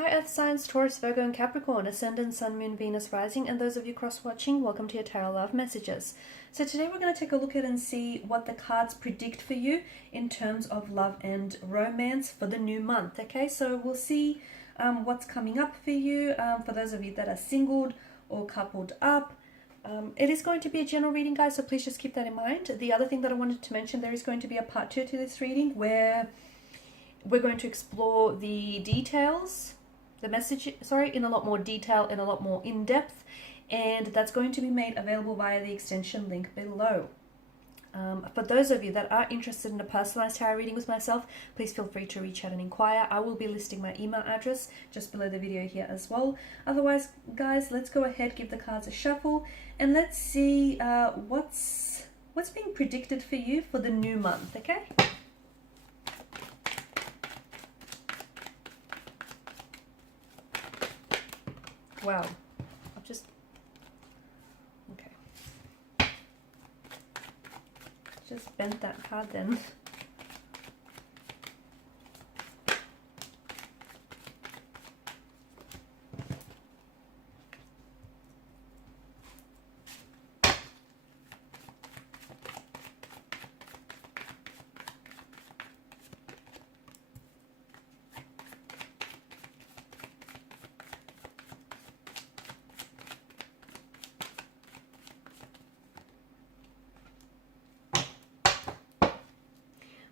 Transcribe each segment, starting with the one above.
Hi Earth signs, Taurus, Virgo and Capricorn, Ascendant, Sun, Moon, Venus, Rising, and those of you cross-watching, welcome to your Tarot Love Messages. So today we're going to take a look at and see what the cards predict for you in terms of love and romance for the new month, okay? So we'll see what's coming up for you, for those of you that are singled or coupled up. It is going to be a general reading, guys, so please just keep that in mind. The other thing that I wanted to mention, there is going to be a part 2 to this reading where we're going to explore the details, the message, in a lot more detail and a lot more in depth, and that's going to be made available via the extension link below. For those of you that are interested in a personalized tarot reading with myself, please feel free to reach out and inquire. I will be listing my email address just below the video here as well. Otherwise, guys, let's go ahead, give the cards a shuffle, and let's see what's being predicted for you for the new month, okay? Wow, I've just, okay. Just bent that card then.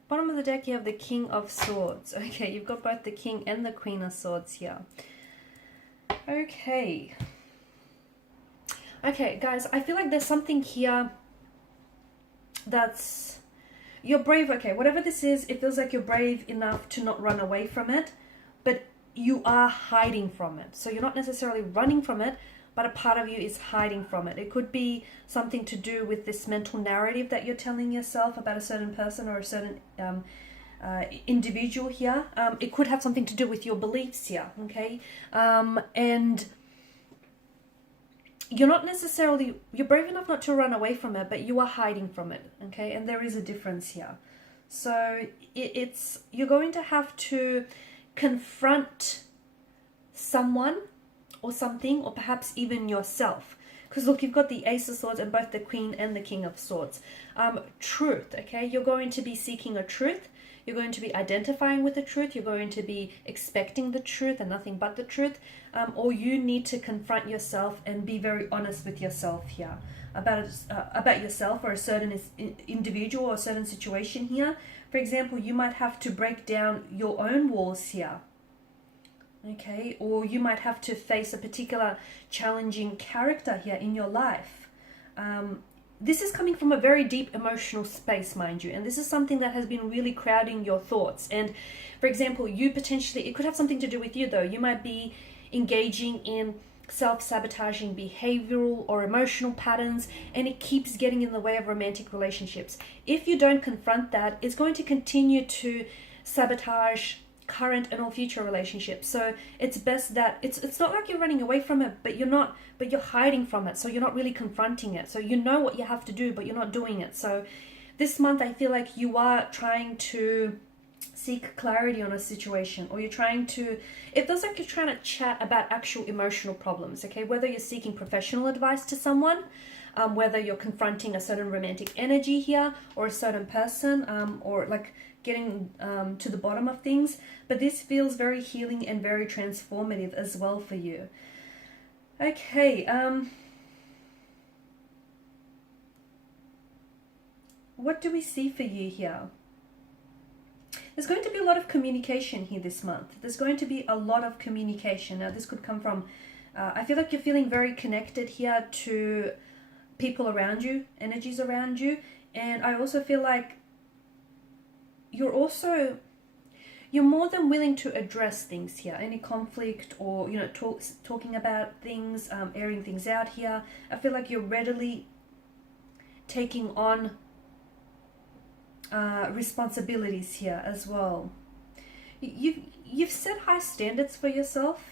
Bottom of the deck, you have the King of Swords. Okay, you've got both the King and the Queen of Swords here. Okay. Okay, guys, I feel like there's something here that's... You're brave, okay, whatever this is, it feels like you're brave enough to not run away from it, but you are hiding from it. So you're not necessarily running from it, but a part of you is hiding from it. It could be something to do with this mental narrative that you're telling yourself about a certain person or a certain individual here. It could have something to do with your beliefs here, okay? And you're not necessarily, you're brave enough not to run away from it, but you are hiding from it, okay? And there is a difference here. So you're going to have to confront someone or something, or perhaps even yourself, because look, you've got the Ace of Swords and both the Queen and the King of Swords. Truth, okay? You're going to be seeking a truth. You're going to be identifying with the truth. You're going to be expecting the truth and nothing but the truth. Or you need to confront yourself and be very honest with yourself here about yourself or a certain individual or a certain situation here. For example, you might have to break down your own walls here. Okay, or you might have to face a particular challenging character here in your life. This is coming from a very deep emotional space, mind you, and this is something that has been really crowding your thoughts. And for example, you potentially, it could have something to do with you though. You might be engaging in self-sabotaging behavioral or emotional patterns, and it keeps getting in the way of romantic relationships. If you don't confront that, it's going to continue to sabotage current and all future relationships. So it's best that it's not like you're running away from it, but you're hiding from it, so you're not really confronting it. So you know what you have to do, but you're not doing it. So this month I feel like you are trying to seek clarity on a situation, or you're trying to, it feels like you're trying to chat about actual emotional problems, okay? Whether you're seeking professional advice to someone, whether you're confronting a certain romantic energy here or a certain person, or like getting to the bottom of things. But this feels very healing and very transformative as well for you. Okay, what do we see for you here? There's going to be a lot of communication here this month. There's going to be a lot of communication. Now this could come from, I feel like you're feeling very connected here to people around you, energies around you. And I also feel like you're more than willing to address things here, any conflict, or talking about things, airing things out here. I feel like you're readily taking on responsibilities here as well. You've set high standards for yourself,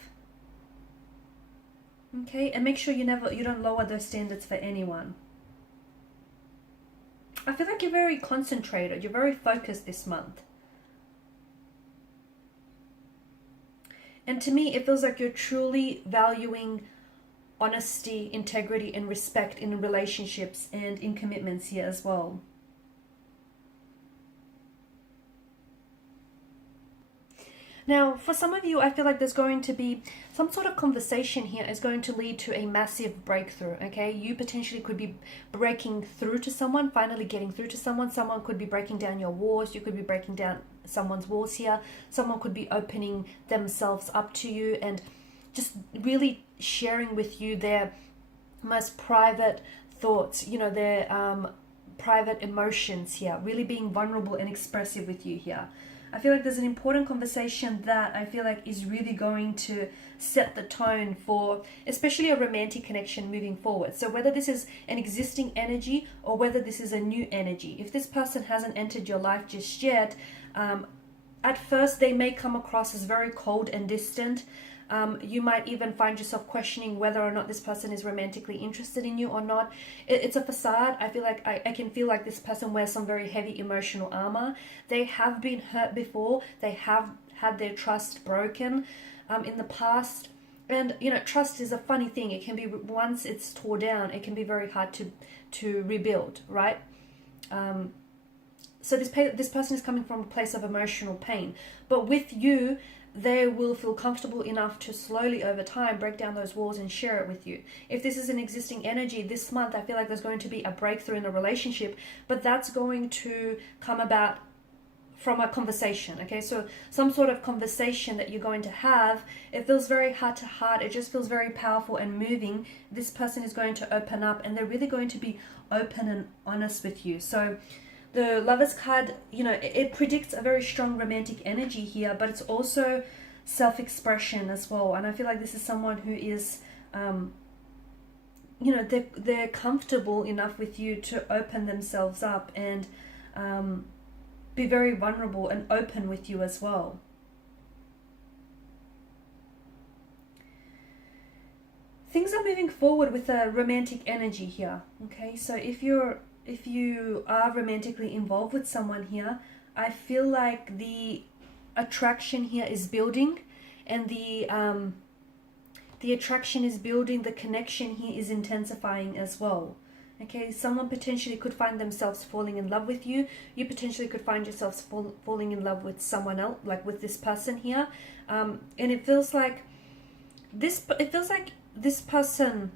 okay, and make sure you don't lower those standards for anyone. I feel like you're very concentrated, you're very focused this month. And to me, it feels like you're truly valuing honesty, integrity, and respect in relationships and in commitments here as well. Now, for some of you, I feel like there's going to be some sort of conversation here is going to lead to a massive breakthrough, okay? You potentially could be breaking through to someone, finally getting through to someone. Someone could be breaking down your walls. You could be breaking down someone's walls here. Someone could be opening themselves up to you and just really sharing with you their most private thoughts, you know, their private emotions here, really being vulnerable and expressive with you here. I feel like there's an important conversation that I feel like is really going to set the tone for especially a romantic connection moving forward. So whether this is an existing energy or whether this is a new energy, if this person hasn't entered your life just yet, at first they may come across as very cold and distant. You might even find yourself questioning whether or not this person is romantically interested in you or not. It's a facade. I feel like I can feel like this person wears some very heavy emotional armor. They have been hurt before. They have had their trust broken in the past. And, you know, trust is a funny thing. It can be, once it's tore down, it can be very hard to rebuild, right? So this person is coming from a place of emotional pain. But with you, they will feel comfortable enough to slowly over time break down those walls and share it with you. If this is an existing energy this month, I feel like there's going to be a breakthrough in a relationship, but that's going to come about from a conversation, okay? So some sort of conversation that you're going to have, it feels very heart to heart. It just feels very powerful and moving. This person is going to open up and they're really going to be open and honest with you. So the Lovers card, you know, it predicts a very strong romantic energy here, but it's also self-expression as well. And I feel like this is someone who is, you know, they're comfortable enough with you to open themselves up and be very vulnerable and open with you as well. Things are moving forward with a romantic energy here, okay? So if you are romantically involved with someone here, I feel like the attraction here is building, and the attraction is building, the connection here is intensifying as well. Okay, someone potentially could find themselves falling in love with you. You potentially could find yourselves falling in love with someone else, like with this person here. And it feels like this person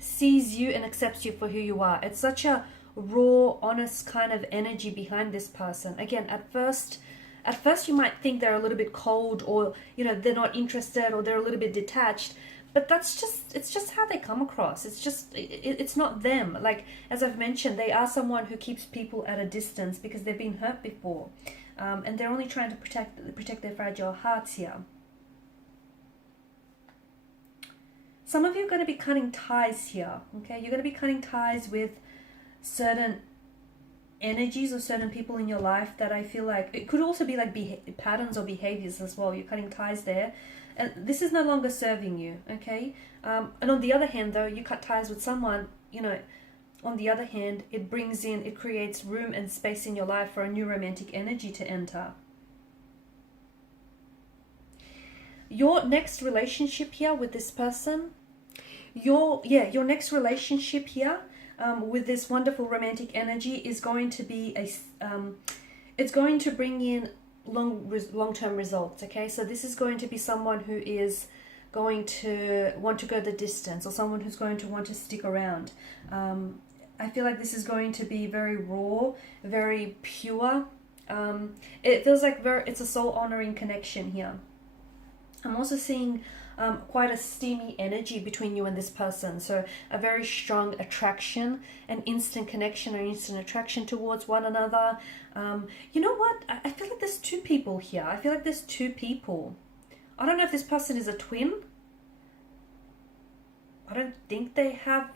sees you and accepts you for who you are. It's such a raw, honest kind of energy behind this person. Again, at first you might think they're a little bit cold, or, you know, they're not interested, or they're a little bit detached, but it's just how they come across. It's not them. Like, as I've mentioned, they are someone who keeps people at a distance because they've been hurt before, and they're only trying to protect their fragile hearts here. Some of you are going to be cutting ties here, okay? You're going to be cutting ties with certain energies or certain people in your life that I feel like, it could also be like patterns or behaviors as well. You're cutting ties there, and this is no longer serving you, okay? And on the other hand, though, you cut ties with someone, you know, on the other hand, it creates room and space in your life for a new romantic energy to enter. Your next relationship here with this person, your next relationship here with this wonderful romantic energy is going to be it's going to bring in long-term results, okay? So this is going to be someone who is going to want to go the distance, or someone who's going to want to stick around. I feel like this is going to be very raw, very pure. It feels like it's a soul-honoring connection here. I'm also seeing quite a steamy energy between you and this person. So a very strong attraction, an instant connection or instant attraction towards one another. You know what? I feel like there's two people here. I feel like there's two people. I don't know if this person is a twin. I don't think they have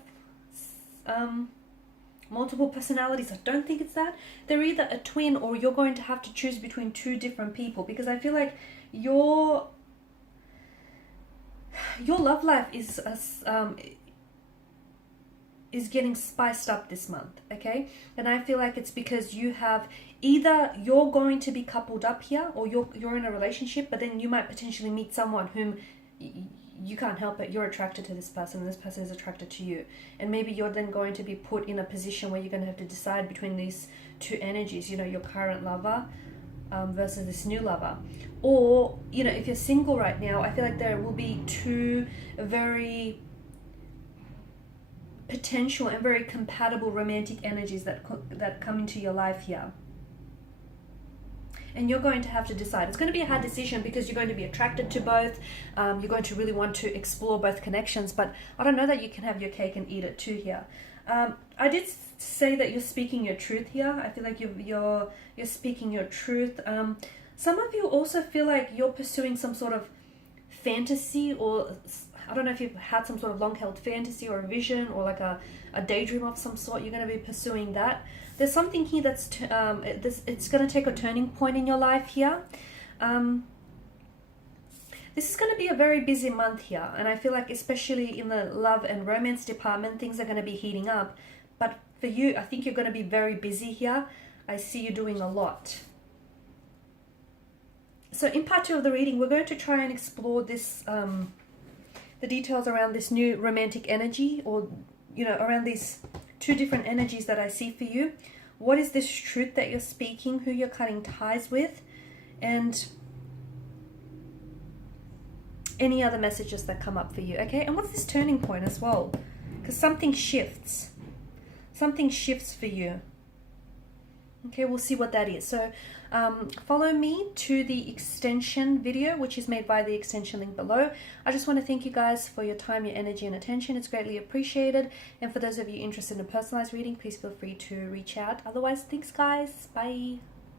multiple personalities. I don't think it's that. They're either a twin, or you're going to have to choose between two different people, because I feel like your love life is is getting spiced up this month, okay? And I feel like it's because you have either you're going to be coupled up here, or you're in a relationship, but then you might potentially meet someone whom you can't help it. You're attracted to this person, and this person is attracted to you. And maybe you're then going to be put in a position where you're going to have to decide between these two energies, you know, your current lover versus this new lover. Or, you know, if you're single right now, I feel like there will be two very potential and very compatible romantic energies that come into your life here. And you're going to have to decide. It's going to be a hard decision because you're going to be attracted to both. You're going to really want to explore both connections, but I don't know that you can have your cake and eat it too here. I did say that you're speaking your truth here. I feel like you're speaking your truth. Some of you also feel like you're pursuing some sort of fantasy, or I don't know if you've had some sort of long-held fantasy or a vision or like a daydream of some sort. You're going to be pursuing that. There's something here that's it's going to take a turning point in your life here. This is going to be a very busy month here, and I feel like especially in the love and romance department, things are going to be heating up. But for you, I think you're going to be very busy here. I see you doing a lot. So in part 2 of the reading, we're going to try and explore this, the details around this new romantic energy, or, you know, around these two different energies that I see for you. What is this truth that you're speaking, who you're cutting ties with, and any other messages that come up for you, okay? And what's this turning point as well? Because something shifts. Something shifts for you. Okay, we'll see what that is. So follow me to the extension video, which is made by the extension link below. I just want to thank you guys for your time, your energy, and attention. It's greatly appreciated. And for those of you interested in a personalized reading, please feel free to reach out. Otherwise, thanks guys. Bye.